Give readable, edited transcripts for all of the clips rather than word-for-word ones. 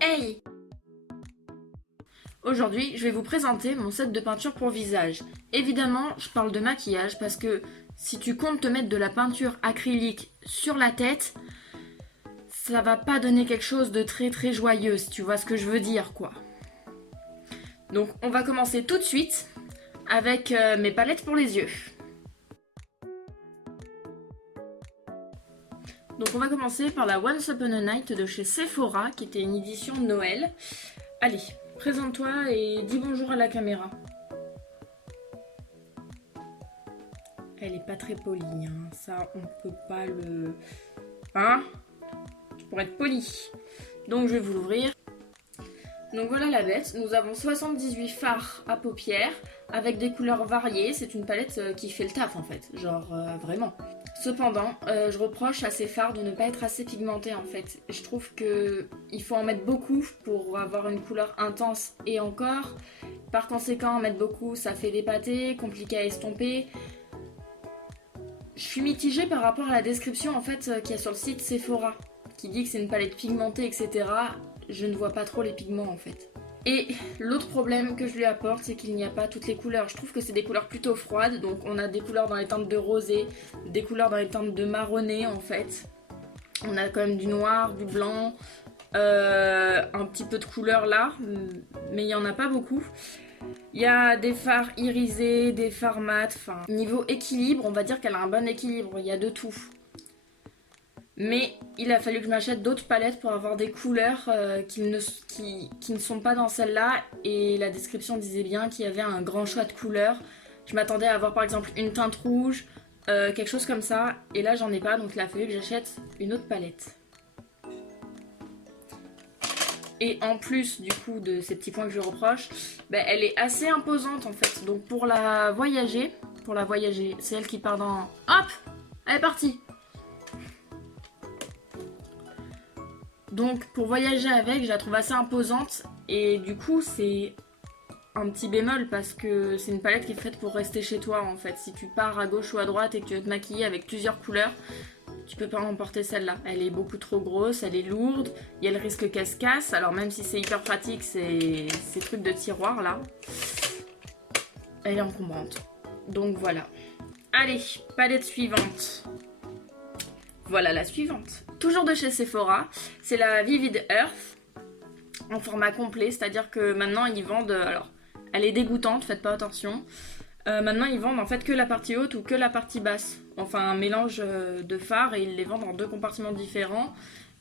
Hey! Aujourd'hui, je vais vous présenter mon set de peinture pour visage. Évidemment, je parle de maquillage parce que si tu comptes te mettre de la peinture acrylique sur la tête, ça va pas donner quelque chose de très très joyeux, si tu vois ce que je veux dire, quoi. Donc, on va commencer tout de suite avec mes palettes pour les yeux. Donc, on va commencer par la Once Upon a Night de chez Sephora, qui était une édition de Noël. Allez, présente-toi et dis bonjour à la caméra. Elle est pas très polie, hein. Ça on peut pas le... Hein? Pour être poli. Donc je vais vous l'ouvrir. Donc voilà la bête, nous avons 78 fards à paupières avec des couleurs variées, c'est une palette qui fait le taf en fait, genre vraiment. Cependant, je reproche à ces fards de ne pas être assez pigmentés en fait. Je trouve qu'il faut en mettre beaucoup pour avoir une couleur intense et encore. Par conséquent, en mettre beaucoup, ça fait des pâtés, compliqué à estomper. Je suis mitigée par rapport à la description en fait qu'il y a sur le site Sephora, qui dit que c'est une palette pigmentée, etc. Je ne vois pas trop les pigments en fait. Et l'autre problème que je lui apporte, c'est qu'il n'y a pas toutes les couleurs. Je trouve que c'est des couleurs plutôt froides, donc on a des couleurs dans les teintes de rosé, des couleurs dans les teintes de marronné en fait. On a quand même du noir, du blanc, un petit peu de couleur là, mais il n'y en a pas beaucoup. Il y a des fards irisés, des fards mat, enfin niveau équilibre, on va dire qu'elle a un bon équilibre, il y a de tout. Mais il a fallu que je m'achète d'autres palettes pour avoir des couleurs qui ne sont pas dans celle-là. Et la description disait bien qu'il y avait un grand choix de couleurs. Je m'attendais à avoir par exemple une teinte rouge, quelque chose comme ça. Et là j'en ai pas, donc il a fallu que j'achète une autre palette. Et en plus du coup de ces petits points que je reproche, ben, elle est assez imposante en fait. Donc pour la voyager, c'est elle qui part dans... Hop! Elle est partie! Donc pour voyager avec, je la trouve assez imposante et du coup c'est un petit bémol parce que c'est une palette qui est faite pour rester chez toi en fait. Si tu pars à gauche ou à droite et que tu veux te maquiller avec plusieurs couleurs, tu peux pas emporter celle-là. Elle est beaucoup trop grosse, elle est lourde, il y a le risque qu'elle se casse. Alors même si c'est hyper pratique, ces trucs de tiroir là, elle est encombrante. Donc voilà. Allez, palette suivante. Voilà la suivante. Toujours de chez Sephora, c'est la Vivid Earth en format complet, c'est-à-dire que maintenant ils vendent, alors elle est dégoûtante, faites pas attention, maintenant ils vendent en fait que la partie haute ou que la partie basse, enfin un mélange de fards et ils les vendent en deux compartiments différents.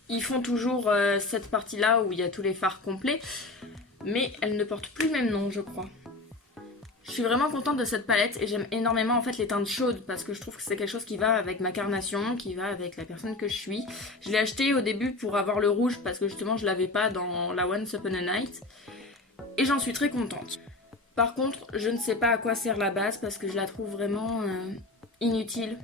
Ils font toujours cette partie-là où il y a tous les fards complets, mais elle ne porte plus le même nom je crois. Je suis vraiment contente de cette palette et j'aime énormément en fait les teintes chaudes parce que je trouve que c'est quelque chose qui va avec ma carnation, qui va avec la personne que je suis. Je l'ai acheté au début pour avoir le rouge parce que justement je l'avais pas dans la Once Upon a Night et j'en suis très contente. Par contre, je ne sais pas à quoi sert la base parce que je la trouve vraiment inutile.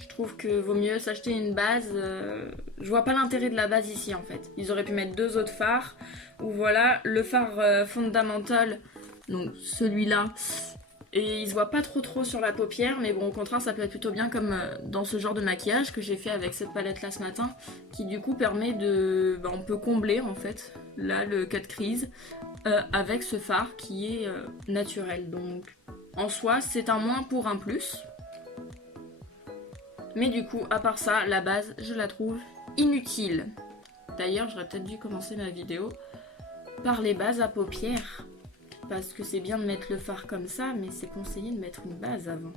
Je trouve que vaut mieux s'acheter une base. Je vois pas l'intérêt de la base ici en fait. Ils auraient pu mettre deux autres fards ou voilà le phare fondamental. Donc celui-là, et il se voit pas trop sur la paupière, mais bon au contraire ça peut être plutôt bien comme dans ce genre de maquillage que j'ai fait avec cette palette là ce matin, qui du coup permet de... on peut combler en fait, là le cut crease, avec ce fard qui est naturel. Donc en soi c'est un moins pour un plus. Mais du coup à part ça, la base je la trouve inutile. D'ailleurs j'aurais peut-être dû commencer ma vidéo par les bases à paupières. Parce que c'est bien de mettre le fard comme ça, mais c'est conseillé de mettre une base avant.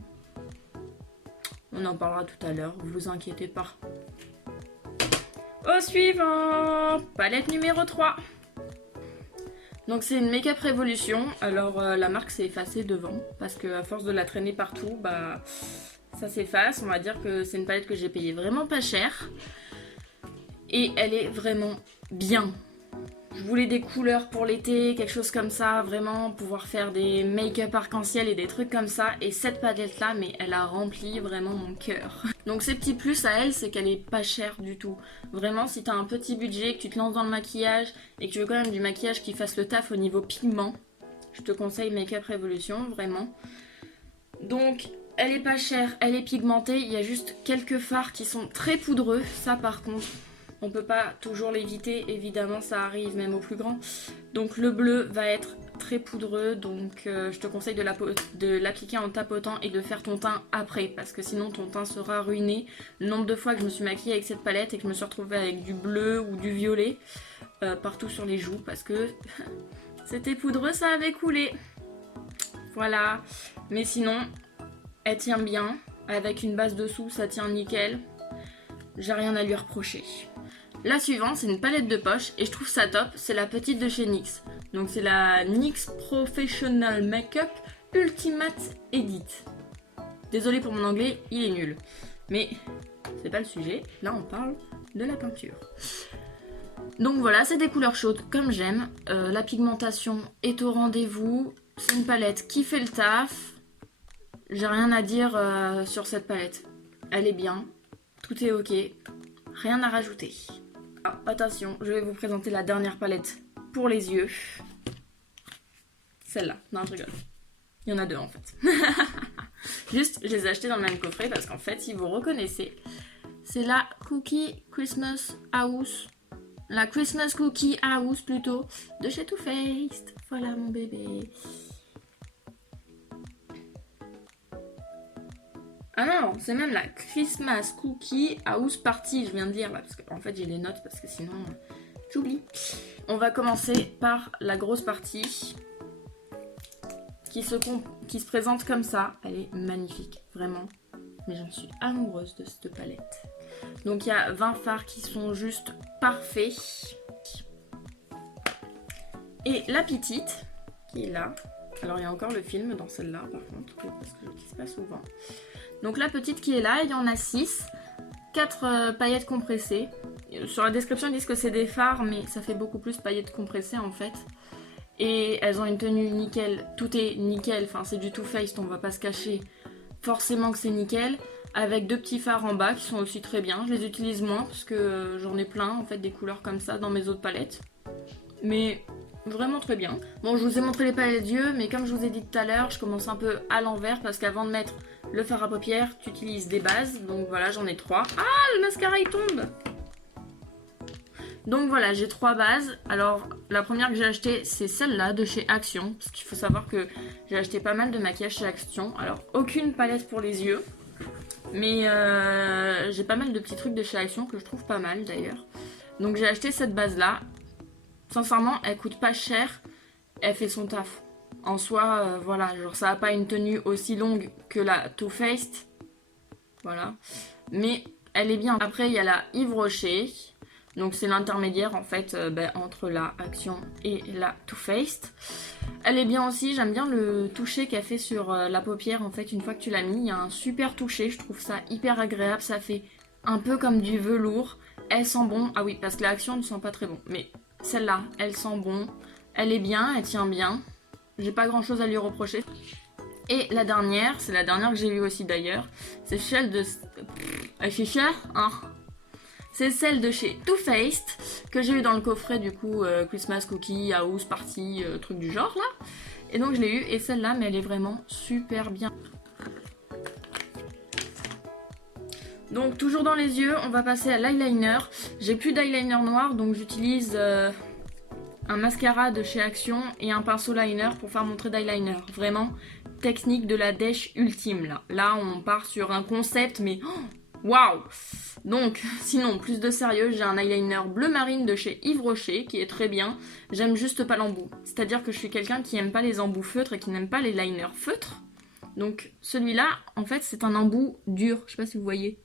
On en parlera tout à l'heure, vous inquiétez pas. Au suivant, palette numéro 3. Donc c'est une Make Up Revolution. Alors la marque s'est effacée devant, parce que à force de la traîner partout, bah ça s'efface. On va dire que c'est une palette que j'ai payée vraiment pas cher. Et elle est vraiment bien. Je voulais des couleurs pour l'été, quelque chose comme ça, vraiment pouvoir faire des make-up arc-en-ciel et des trucs comme ça. Et cette palette là, mais elle a rempli vraiment mon cœur. Donc ces petits plus à elle, c'est qu'elle est pas chère du tout. Vraiment, si t'as un petit budget, que tu te lances dans le maquillage et que tu veux quand même du maquillage qui fasse le taf au niveau pigment, je te conseille Make Up Revolution, vraiment. Donc elle est pas chère, elle est pigmentée, il y a juste quelques fards qui sont très poudreux, ça par contre... On peut pas toujours l'éviter, évidemment ça arrive même au plus grand. Donc le bleu va être très poudreux, donc je te conseille de l'appliquer en tapotant et de faire ton teint après, parce que sinon ton teint sera ruiné. Le nombre de fois que je me suis maquillée avec cette palette et que je me suis retrouvée avec du bleu ou du violet partout sur les joues, parce que c'était poudreux, ça avait coulé. Voilà, mais sinon elle tient bien, avec une base dessous ça tient nickel, j'ai rien à lui reprocher. La suivante, c'est une palette de poche et je trouve ça top, c'est la petite de chez NYX. Donc c'est la NYX Professional Makeup Ultimate Edit. Désolée pour mon anglais, il est nul. Mais c'est pas le sujet, là on parle de la peinture. Donc voilà, c'est des couleurs chaudes comme j'aime. La pigmentation est au rendez-vous. C'est une palette qui fait le taf. J'ai rien à dire sur cette palette. Elle est bien, tout est ok, rien à rajouter. Ah, attention, je vais vous présenter la dernière palette pour les yeux. Celle-là, non je rigole. Il y en a deux en fait. Juste, je les ai achetés dans le même coffret parce qu'en fait, si vous reconnaissez, c'est la Cookie Christmas House. La Christmas Cookie House plutôt, de chez Too Faced. Voilà mon bébé. Ah non, c'est même la Christmas Cookie House Party, je viens de dire là, parce qu'en fait j'ai les notes parce que sinon j'oublie. On va commencer par la grosse partie qui se présente comme ça. Elle est magnifique, vraiment. Mais j'en suis amoureuse de cette palette. Donc il y a 20 fards qui sont juste parfaits. Et la petite qui est là. Alors il y a encore le film dans celle-là par contre, parce que je l'utilise pas souvent. Donc la petite qui est là, il y en a 6. 4 paillettes compressées. Sur la description ils disent que c'est des fards, mais ça fait beaucoup plus paillettes compressées en fait. Et elles ont une tenue nickel, tout est nickel, enfin c'est du Too Faced, on va pas se cacher. Forcément que c'est nickel. Avec 2 petits fards en bas qui sont aussi très bien. Je les utilise moins parce que j'en ai plein en fait des couleurs comme ça dans mes autres palettes. Mais vraiment très bien. Bon, je vous ai montré les palettes d'yeux, mais comme je vous ai dit tout à l'heure, je commence un peu à l'envers parce qu'avant de mettre le fard à paupières, tu utilises des bases. Donc voilà, j'en ai 3. Ah, le mascara il tombe! Donc voilà, j'ai 3 bases. Alors la première que j'ai achetée, c'est celle-là de chez Action. Parce qu'il faut savoir que j'ai acheté pas mal de maquillage chez Action. Alors aucune palette pour les yeux. Mais j'ai pas mal de petits trucs de chez Action que je trouve pas mal d'ailleurs. Donc j'ai acheté cette base-là. Sincèrement, elle coûte pas cher. Elle fait son taf. En soi, voilà, genre ça a pas une tenue aussi longue que la Too Faced. Voilà. Mais elle est bien. Après, il y a la Yves Rocher. Donc c'est l'intermédiaire en fait entre la Action et la Too Faced. Elle est bien aussi, j'aime bien le toucher qu'elle fait sur la paupière en fait une fois que tu l'as mis. Il y a un super toucher, je trouve ça hyper agréable, ça fait un peu comme du velours. Elle sent bon, ah oui parce que la Action ne sent pas très bon. Mais celle-là, elle sent bon, elle est bien, elle tient bien. J'ai pas grand chose à lui reprocher. Et la dernière, c'est la dernière que j'ai eue aussi d'ailleurs. C'est celle de... Elle fait cher, hein. C'est celle de chez Too Faced que j'ai eu dans le coffret du coup Christmas Cookie House Party, truc du genre là. Et donc je l'ai eu et celle-là, mais elle est vraiment super bien. Donc toujours dans les yeux, on va passer à l'eyeliner. J'ai plus d'eyeliner noir donc j'utilise un mascara de chez Action et un pinceau liner pour faire mon trait d'eyeliner. Vraiment technique de la dèche ultime là. Là on part sur un concept mais... Waouh! Donc, sinon, plus de sérieux, j'ai un eyeliner bleu marine de chez Yves Rocher qui est très bien. J'aime juste pas l'embout. C'est-à-dire que je suis quelqu'un qui aime pas les embouts feutres et qui n'aime pas les liners feutres. Donc, celui-là, en fait, c'est un embout dur. Je sais pas si vous voyez.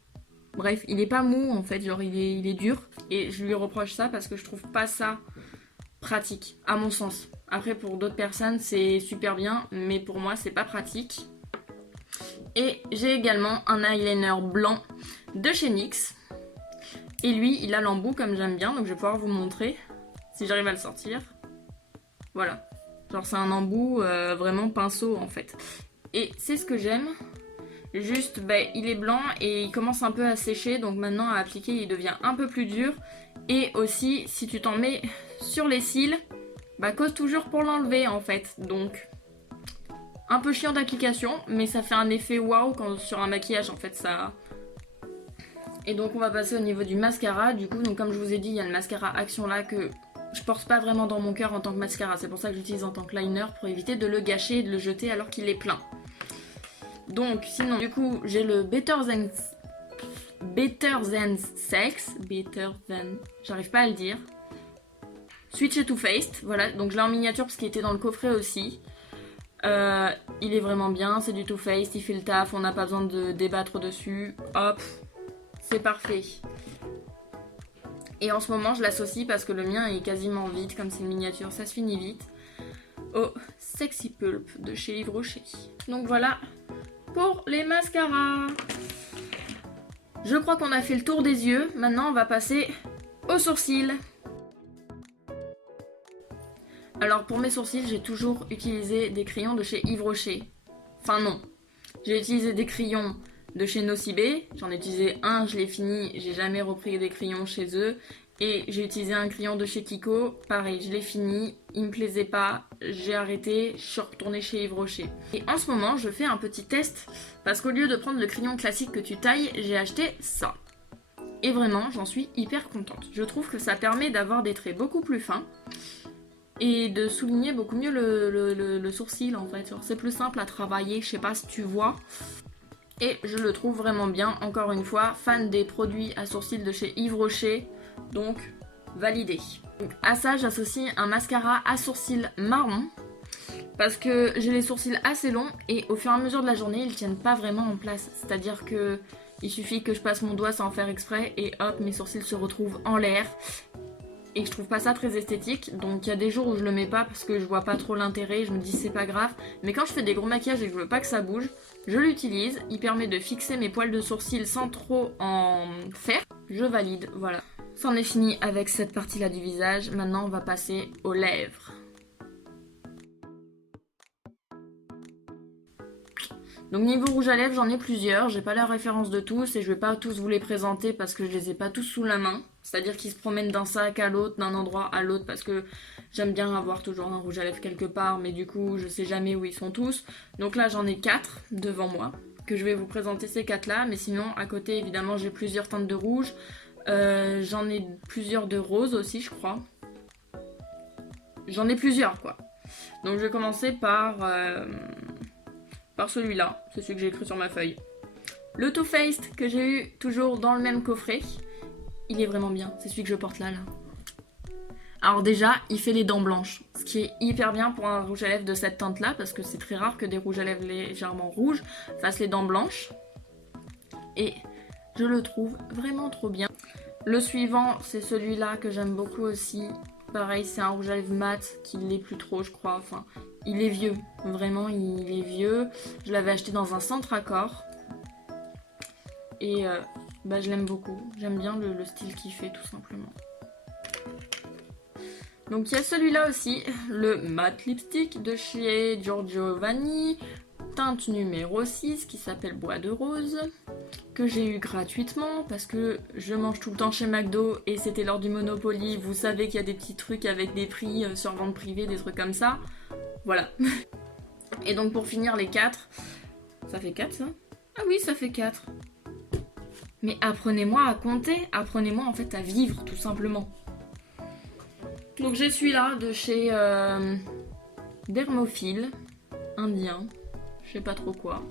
Bref, il est pas mou en fait, genre il est dur. Et je lui reproche ça parce que je trouve pas ça pratique, à mon sens. Après, pour d'autres personnes, c'est super bien, mais pour moi, c'est pas pratique. Et j'ai également un eyeliner blanc de chez NYX. Et lui, il a l'embout comme j'aime bien, donc je vais pouvoir vous montrer si j'arrive à le sortir. Voilà. Genre c'est un embout vraiment pinceau en fait. Et c'est ce que j'aime. Juste, il est blanc et il commence un peu à sécher, donc maintenant à appliquer, il devient un peu plus dur. Et aussi, si tu t'en mets sur les cils, cause toujours pour l'enlever en fait. Donc... un peu chiant d'application, mais ça fait un effet waouh quand sur un maquillage en fait Et donc on va passer au niveau du mascara. Du coup, donc comme je vous ai dit, il y a le mascara Action là que je porte pas vraiment dans mon cœur en tant que mascara. C'est pour ça que j'utilise en tant que liner pour éviter de le gâcher et de le jeter alors qu'il est plein. Donc sinon, du coup, j'ai le Better Than Sex. J'arrive pas à le dire. Switch Too Faced. Voilà, donc je l'ai en miniature parce qu'il était dans le coffret aussi. Il est vraiment bien, c'est du Too Faced, il fait le taf, on n'a pas besoin de débattre dessus. Hop, c'est parfait. Et en ce moment, je l'associe parce que le mien est quasiment vide, comme c'est une miniature, ça se finit vite, au Sexy Pulp de chez Yves Rocher. Donc voilà pour les mascaras. Je crois qu'on a fait le tour des yeux. Maintenant, on va passer aux sourcils. Alors pour mes sourcils, j'ai toujours utilisé des crayons de chez Yves Rocher. Enfin non, j'ai utilisé des crayons de chez Nocibé. J'en ai utilisé un, je l'ai fini, j'ai jamais repris des crayons chez eux. Et j'ai utilisé un crayon de chez Kiko, pareil, je l'ai fini, il me plaisait pas, j'ai arrêté, je suis retournée chez Yves Rocher. Et en ce moment, je fais un petit test, parce qu'au lieu de prendre le crayon classique que tu tailles, j'ai acheté ça. Et vraiment, j'en suis hyper contente. Je trouve que ça permet d'avoir des traits beaucoup plus fins, et de souligner beaucoup mieux le sourcil en fait. C'est plus simple à travailler, je sais pas si tu vois. Et je le trouve vraiment bien, encore une fois, fan des produits à sourcils de chez Yves Rocher. Donc validé. Donc, à ça j'associe un mascara à sourcils marron parce que j'ai les sourcils assez longs et au fur et à mesure de la journée ils tiennent pas vraiment en place. C'est à dire que il suffit que je passe mon doigt sans faire exprès et hop mes sourcils se retrouvent en l'air. Et je trouve pas ça très esthétique, donc il y a des jours où je le mets pas parce que je vois pas trop l'intérêt, je me dis c'est pas grave. Mais quand je fais des gros maquillages et que je veux pas que ça bouge, je l'utilise. Il permet de fixer mes poils de sourcils sans trop en faire. Je valide, voilà. C'en est fini avec cette partie-là du visage. Maintenant, on va passer aux lèvres. Donc niveau rouge à lèvres, j'en ai plusieurs. J'ai pas la référence de tous et je vais pas tous vous les présenter parce que je les ai pas tous sous la main. C'est-à-dire qu'ils se promènent d'un sac à l'autre, d'un endroit à l'autre parce que j'aime bien avoir toujours un rouge à lèvres quelque part, mais du coup, je sais jamais où ils sont tous. Donc là, j'en ai 4 devant moi que je vais vous présenter ces 4-là. Mais sinon, à côté, évidemment, j'ai plusieurs teintes de rouge. J'en ai plusieurs de rose aussi, je crois. J'en ai plusieurs, quoi. Donc je vais commencer par celui-là. C'est celui que j'ai écrit sur ma feuille. Le Too Faced que j'ai eu toujours dans le même coffret. Il est vraiment bien. C'est celui que je porte là. Alors déjà, il fait les dents blanches. Ce qui est hyper bien pour un rouge à lèvres de cette teinte-là. Parce que c'est très rare que des rouges à lèvres légèrement rouges fassent les dents blanches. Et je le trouve vraiment trop bien. Le suivant, c'est celui-là que j'aime beaucoup aussi. Pareil, c'est un rouge à lèvres mat qui l'est plus trop, je crois. Enfin, il est vieux. Vraiment, il est vieux. Je l'avais acheté dans un centre Accor. Et je l'aime beaucoup. J'aime bien le style qu'il fait, tout simplement. Donc, il y a celui-là aussi. Le matte lipstick de chez Giorgio Vanni. Teinte numéro 6 qui s'appelle Bois de Rose. Que j'ai eu gratuitement parce que je mange tout le temps chez McDo et c'était lors du Monopoly. Vous savez qu'il y a des petits trucs avec des prix sur vente privée, des trucs comme ça. Voilà. Et donc pour finir les 4, ça fait 4 ça? Ah oui, ça fait 4. Mais apprenez-moi à compter, apprenez-moi en fait à vivre tout simplement. Donc j'ai celui-là de chez Dermophile, indien, je sais pas trop quoi.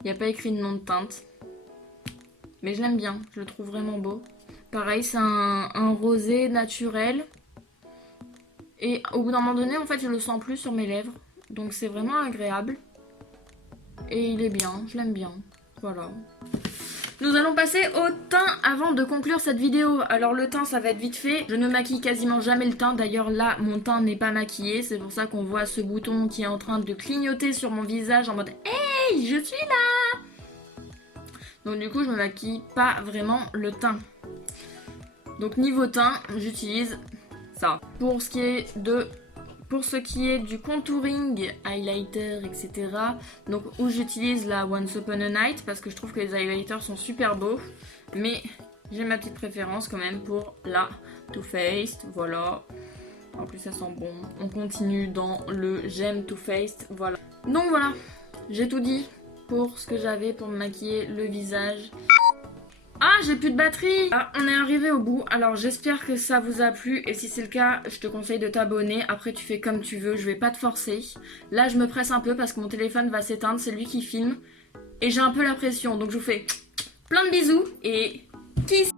Il n'y a pas écrit de nom de teinte. Mais je l'aime bien, je le trouve vraiment beau. Pareil, c'est un rosé naturel. Et au bout d'un moment donné, en fait, je le sens plus sur mes lèvres. Donc c'est vraiment agréable. Et il est bien, je l'aime bien. Voilà. Nous allons passer au teint avant de conclure cette vidéo. Alors le teint, ça va être vite fait. Je ne maquille quasiment jamais le teint. D'ailleurs là, mon teint n'est pas maquillé. C'est pour ça qu'on voit ce bouton qui est en train de clignoter sur mon visage en mode « Hey, je suis là !» Donc du coup, je me maquille pas vraiment le teint. Donc niveau teint, j'utilise ça. Pour ce qui est du contouring, highlighter, etc. Donc où j'utilise la Once Upon a Night parce que je trouve que les highlighters sont super beaux. Mais j'ai ma petite préférence quand même pour la Too Faced. Voilà. En plus ça sent bon. On continue dans le j'aime Too Faced. Voilà. Donc voilà, j'ai tout dit. pour ce que j'avais pour me maquiller le visage. Ah, j'ai plus de batterie. Ah, on est arrivé au bout, alors j'espère que ça vous a plu et si c'est le cas, je te conseille de t'abonner. Après tu fais comme tu veux, je vais pas te forcer. Là je me presse un peu parce que mon téléphone va s'éteindre, c'est lui qui filme et j'ai un peu la pression, donc je vous fais plein de bisous et kiss.